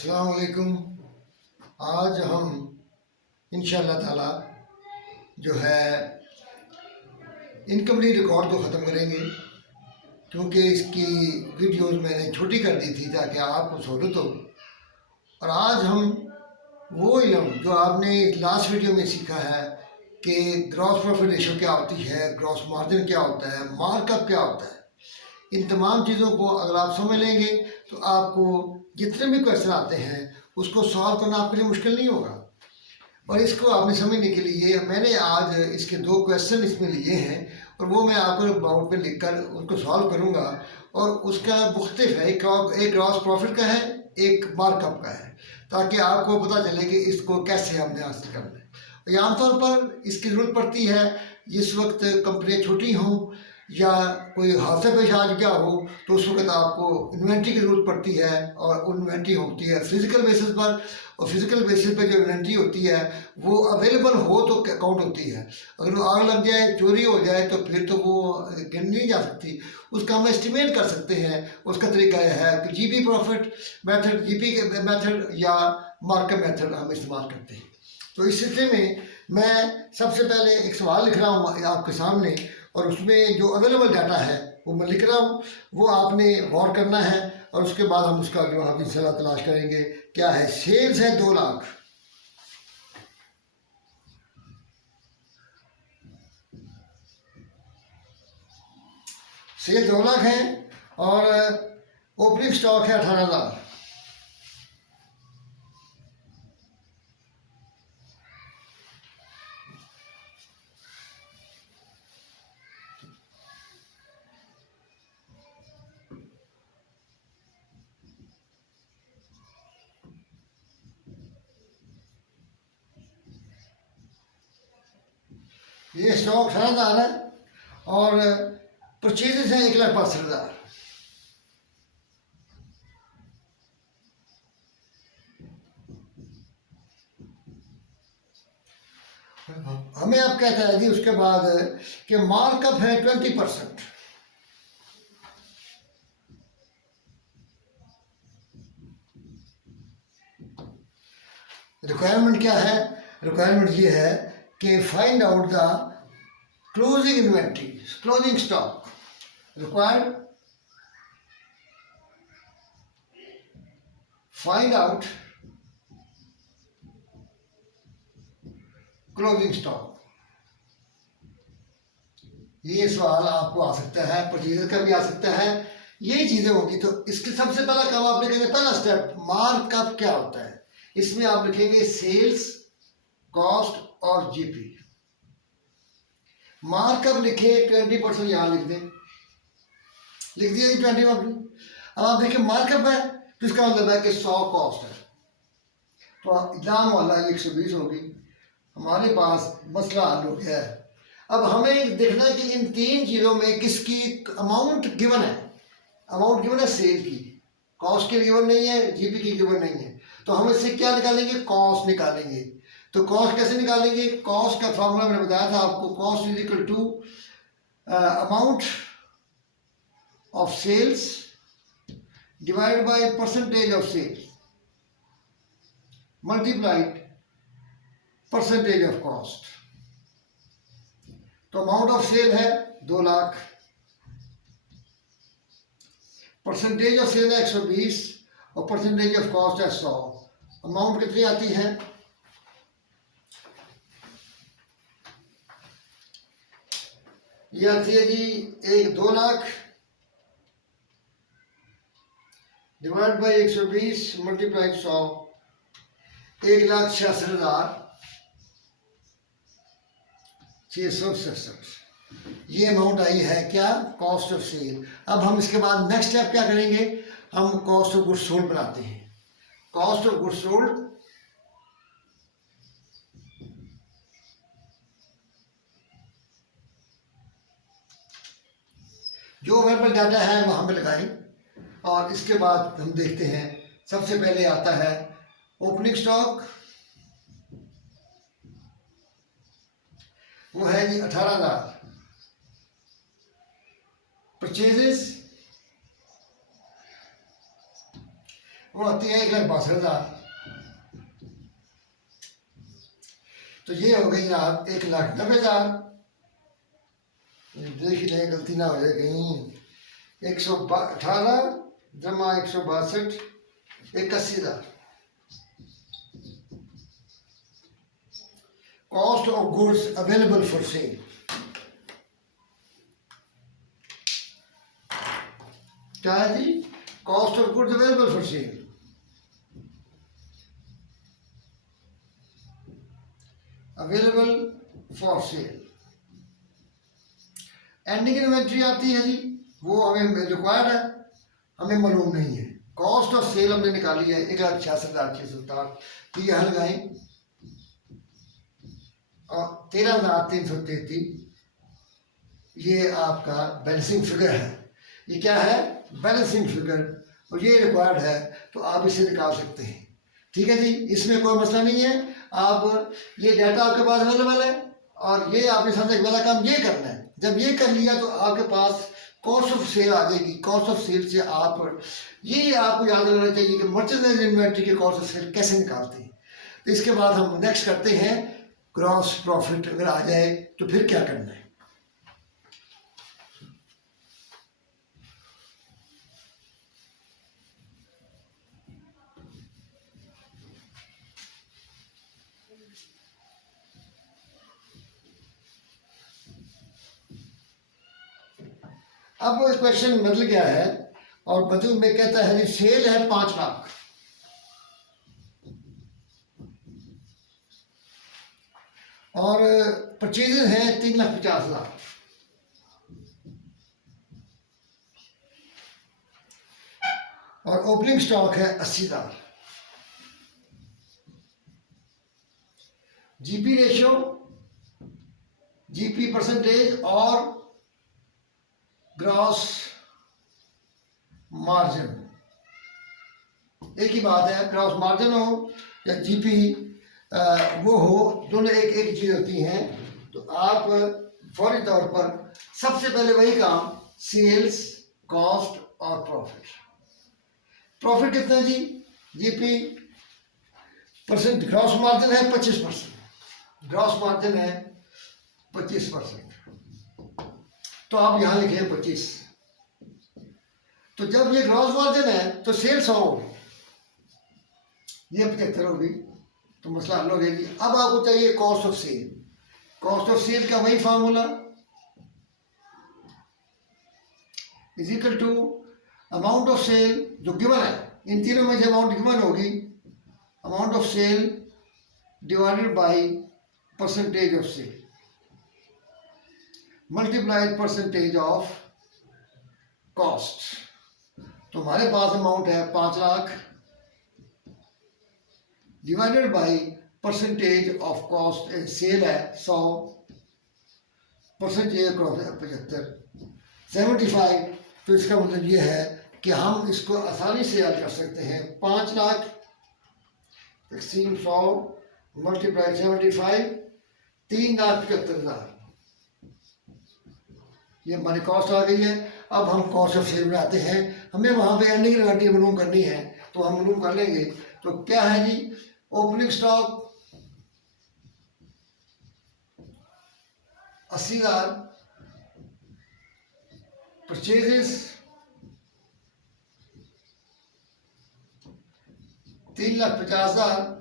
अस्सलाम वालेकुम। आज हम इंशाअल्लाह ताला जो है इनकम्प्लीट रिकॉर्ड को ख़त्म करेंगे, क्योंकि इसकी वीडियोस मैंने छोटी कर दी थी ताकि आपको सहूलत हो। और आज हम वो इल्म जो आपने लास्ट वीडियो में सीखा है कि ग्रॉस प्रॉफिट रेशो क्या होती है, ग्रॉस मार्जिन क्या होता है, मार्कअप क्या होता है, इन तमाम चीज़ों को अगर आप समझ लेंगे तो आपको जितने भी क्वेश्चन आते हैं उसको सॉल्व करना आपके लिए मुश्किल नहीं होगा। और इसको आपने समझने के लिए मैंने आज इसके 2 क्वेश्चन इसमें लिए हैं और वो मैं आपको बोर्ड पे लिखकर उनको सॉल्व करूंगा। और उसका मुख्तलिफ है, एक ग्रॉस प्रॉफिट का है, एक मार्कअप का है, ताकि आपको पता चले कि इसको कैसे हमने हासिल करना है। आमतौर पर इसकी ज़रूरत पड़ती है जिस वक्त कंपनियाँ छोटी हों या कोई हादसा पेश आ गया हो, तो उस वक्त आपको इन्वेंट्री की ज़रूरत पड़ती है। और इन्वेंट्री होती है फिजिकल बेसिस पर, और फिजिकल बेसिस पे जो इन्वेंट्री होती है वो अवेलेबल हो तो अकाउंट होती है। अगर वो आग लग जाए, चोरी हो जाए, तो फिर तो वो गिनी नहीं जा सकती। उसका हम एस्टिमेट कर सकते हैं। उसका तरीका यह है कि जीपी प्रॉफिट मेथड, जीपी के मेथड या मार्कअप मेथड हम इस्तेमाल करते हैं। तो इस सिलसिले में मैं सबसे पहले एक सवाल लिख रहा हूँ आपके सामने, और उसमें जो अवेलेबल डाटा है वो मैं लिख रहा हूँ, वो आपने गौर करना है। और उसके बाद हम उसका जवाब इंशाल्लाह तलाश करेंगे। क्या है? सेल्स है 2 लाख, सेल 2 लाख है और ओपनिंग स्टॉक है 18,000। ये स्टॉक 18,000 है और परचेजेस हैं 1,62,000। हमें अब कहता है जी उसके बाद कि मार्कअप है 20%। रिक्वायरमेंट क्या है? रिक्वायरमेंट ये है कि find out the closing inventory, closing stock required, find out closing stock. ये सवाल आपको आ सकता है, परचेज का भी आ सकता है, ये चीजें होगी। तो इसके सबसे पहला काम आपने करना, पहला स्टेप मार्कअप क्या होता है। इसमें आप लिखेंगे सेल्स, कॉस्ट और जीपी। मार्कअप लिखे 20%, यहां लिख दें, लिख दिया जी 20%। अब आप देखिए मार्कअप है तो इसका मतलब है कि 100 कॉस्ट है, तो एग्जाम वाला 120 होगी। हमारे पास मसला हल हो गया है। अब हमें देखना है कि इन 3 चीज़ों में किसकी अमाउंट गिवन है। अमाउंट गिवन है सेल की, कॉस्ट की गिवन नहीं है, जीपी की गिवन नहीं है। तो हम इससे क्या निकालेंगे? कॉस्ट निकालेंगे। तो कॉस्ट कैसे निकालेंगे? कॉस्ट का फॉर्मूला मैंने बताया था आपको, cost is equal to amount of sales divide by percentage of sales multiplied percentage of cost. तो अमाउंट ऑफ सेल है 2 लाख, परसेंटेज ऑफ सेल है 120 और परसेंटेज ऑफ कॉस्ट है 100। अमाउंट कितनी आती है? ये आती है जी 2 लाख डिवाइड बाई 120 मल्टीप्लाई 100, 1,66,667। ये अमाउंट आई है क्या? Cost of sale. अब हम इसके बाद नेक्स्ट स्टेप क्या करेंगे? हम कॉस्ट ऑफ गुड्स सोल्ड बनाते हैं। कॉस्ट ऑफ गुड्स सोल्ड जो अवेलेबल डाटा है वहां पे लगाएं। और इसके बाद हम देखते हैं, सबसे पहले आता है ओपनिंग स्टॉक, वो है जी 18,000। परचेजेस वो आती है 1,62,000। तो ये हो गई जनाब 1,90,000। देख ही लें गलती ना हो जाए कहीं। 118 जमा 162 81,000। Cost of goods available for sale. क्या है जी? Cost of goods available for sale. Available for sale. Ending inventory आती है जी, वो हमें रिक्वायर्ड है, हमें मालूम नहीं है। कॉस्ट ऑफ सेल हमने निकाली है 1,66,660। तो यह लगाएं और 13,333 ये आपका बैलेंसिंग फिगर है। ये क्या है? Balancing figure. और ये रिक्वायर्ड है तो आप इसे निकाल सकते हैं। ठीक है जी, इसमें कोई मसला नहीं है। आप ये डाटा आपके पास अवेलेबल है और ये आपने सबसे पहला काम ये करना है। जब ये कर लिया तो आपके पास कॉस्ट ऑफ सेल आ जाएगी। कॉस्ट ऑफ सेल से आप ये आपको याद रखना चाहिए कि मर्चेंडाइज इन्वेंट्री की कॉस्ट ऑफ सेल कैसे निकालते हैं। तो इसके बाद हम नेक्स्ट करते हैं ग्रॉस प्रॉफिट। अगर आ जाए तो फिर क्या करना है। अब वो क्वेश्चन बदल गया है और बदल में कहता है सेल है 5 लाख और परचेजेज है 3,50,000 और ओपनिंग स्टॉक है 80,000। जीपी रेशियो, जीपी परसेंटेज और ग्रॉस मार्जिन एक ही बात है। ग्रॉस मार्जिन हो या जीपी वो हो, दोनों एक एक चीज होती हैं। तो आप फौरी तौर पर सबसे पहले वही काम, सेल्स, कॉस्ट और प्रॉफिट। प्रॉफिट कितना है जी? GP percent. ग्रॉस मार्जिन है 25%। ग्रॉस मार्जिन है 25%। तो आप यहां लिखे 25। तो जब ये ग्रॉस मार्जिन है तो सेल्स हो, ये 75 होगी, तो मसला हल हो गया जी। अब आपको चाहिए cost of sale. Cost of sale का वही formula is equal to amount of sale जो गिवन है। इन तीनों में जो अमाउंट गिवन होगी, amount of sale divided by percentage of sale multiplied percentage of cost. तो हमारे पास अमाउंट है 5 lakh divided by percentage of cost. Sale है 100, परसेंटेज 75, 75। तो इसका मतलब ये है कि हम इसको आसानी से याद कर सकते हैं। 5 लाख 100 मल्टीप्लाई 75, 3,75,000 ये हमारी कॉस्ट आ गई है। अब हम कॉस्ट ऑफ सेल बनाते हैं। हमें वहाँ पे एंडिंग इन्वेंटरी मालूम करनी है, तो हम मालूम कर लेंगे। तो क्या है जी? ओपनिंग स्टॉक 80,000, परचेजेस 3,50,000,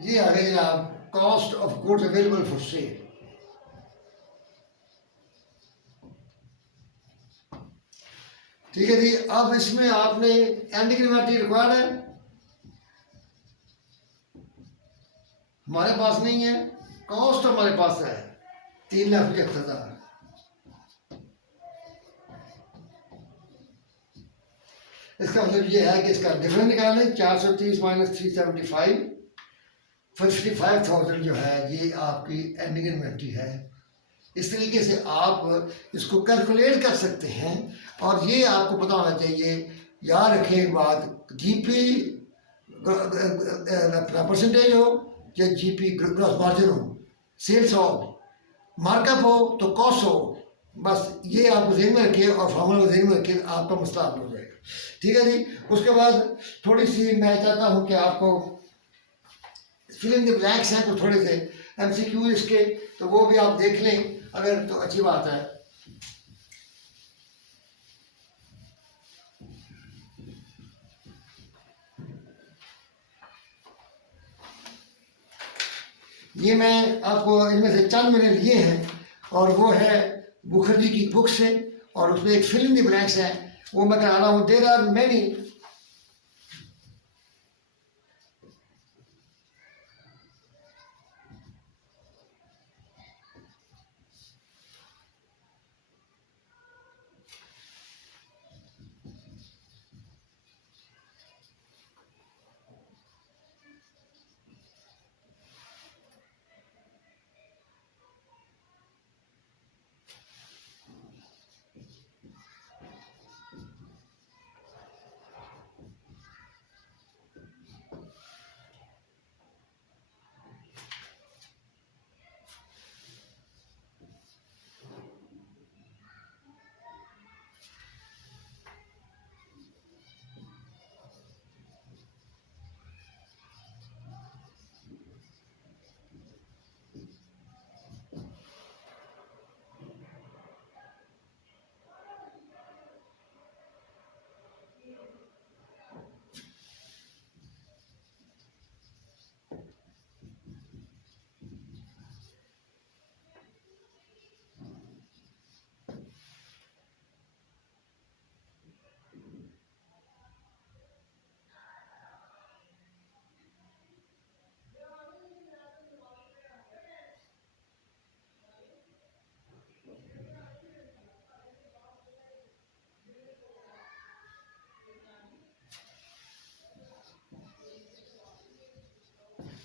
ये आ गई जनाब cost of goods available for cell. ठीक है जी। अब इसमें आपने एंडिंग इन्वेंटरी रिक्वायर्ड है, हमारे पास नहीं है। कॉस्ट हमारे पास है 3,75,000। इसका मतलब ये है कि इसका डिफरेंस निकालें। 430 माइनस 375, 55,000 जो है ये आपकी एंडिंग इन्वेंटरी है। इस तरीके से आप इसको कैलकुलेट कर सकते हैं। और ये आपको पता होना चाहिए, याद रखें एक बात, जीपी परसेंटेज हो या जीपी ग्रॉस मार्जिन हो, सेल्स हो, मार्कअप हो तो कॉस्ट हो, बस ये आपको ज़हन में रखिए और फार्मूला को ज़हन में रखिए, आपका मसला हल हो जाएगा। ठीक है जी। उसके बाद थोड़ी सी मैं चाहता हूँ कि आपको फिल इन द ब्लैंक्स हैं, तो थोड़े से MCQ इसके, तो वो भी आप देख लें अगर, तो अच्छी बात है। ये मैं आपको इनमें से चंद मैंने लिए हैं, और वो है मुखर्जी की बुक से, और उसमें एक फिल इन द ब्लैंक्स है, वो मैं करा रहा हूँ। देयर आर मैनी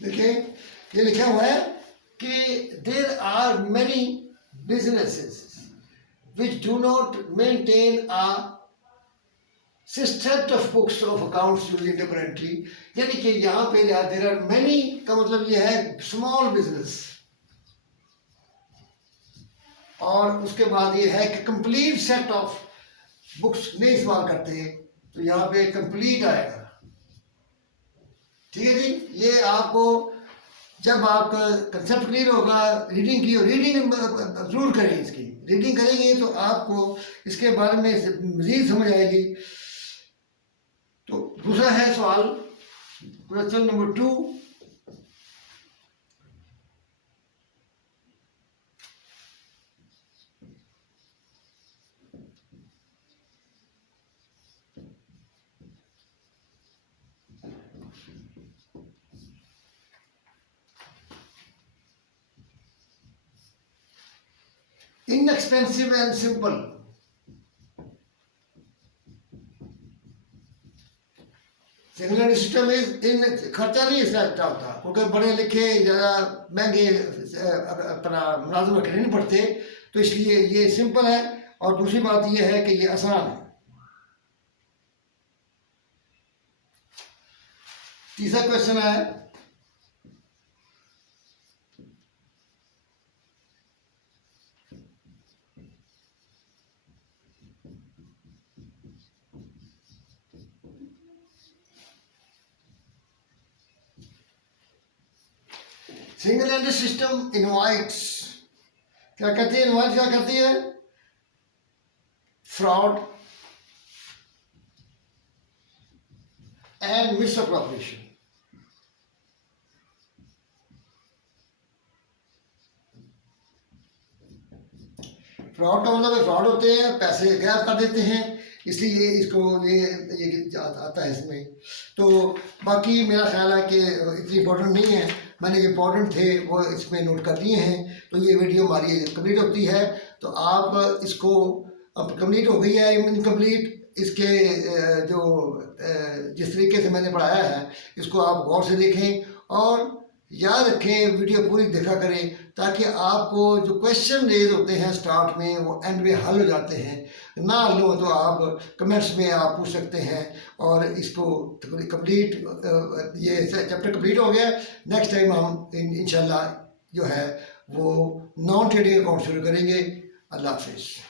देखिए ये लिखा हुआ है कि there are many businesses which do not maintain a set of books of accounts using different entry। यानी कि यहाँ पे देर आर मैनी का मतलब ये है स्मॉल बिजनेस, और उसके बाद ये है कि कंप्लीट सेट ऑफ बुक्स नहीं इस्तेमाल करते हैं, तो यहाँ पे कंप्लीट आएगा। ठीक है जी। ये आपको जब आपका कंसेप्ट क्लियर होगा, रीडिंग की, रीडिंग जरूर करें, इसकी रीडिंग करेंगे तो आपको इसके बारे में मज़ीद समझ आएगी। तो दूसरा है सवाल, question number 2। Inexpensive and simple. Single system में इन खर्चा नहीं इसका अच्छा होता, क्योंकि बड़े लिखे ज़्यादा महंगे अपना मुलाजिम रखने नहीं पड़ते, तो इसलिए ये सिंपल है। और दूसरी बात ये है कि ये आसान है। तीसरा क्वेश्चन है, सिंगल एंट्री सिस्टम इनवाइट्स, क्या कहती है? इनवाइट्स क्या कहती है? Fraud and misappropriation. फ्रॉड का मतलब फ्रॉड होते हैं, पैसे गायब कर देते हैं, इसलिए इसको ये आता है इसमें। तो बाकी मेरा ख्याल है कि इतनी इम्पोर्टेंट नहीं है, मैंने जो इम्पोर्टेंट थे वो इसमें नोट कर दिए हैं। तो ये वीडियो हमारी कंप्लीट होती है, तो आप इसको, अब कंप्लीट हो गई है इनकम्प्लीट, इसके जो जिस तरीके से मैंने पढ़ाया है इसको आप गौर से देखें और याद रखें, वीडियो पूरी देखा करें, ताकि आपको जो क्वेश्चन रेज होते हैं स्टार्ट में वो एंड में हल हो जाते हैं। ना हल हो तो आप कमेंट्स में आप पूछ सकते हैं। और इसको कंप्लीट, ये चैप्टर कंप्लीट हो गया। नेक्स्ट टाइम हम इंशाल्लाह जो है वो नॉन ट्रेडिंग अकाउंट शुरू करेंगे। अल्लाह हाफिज़।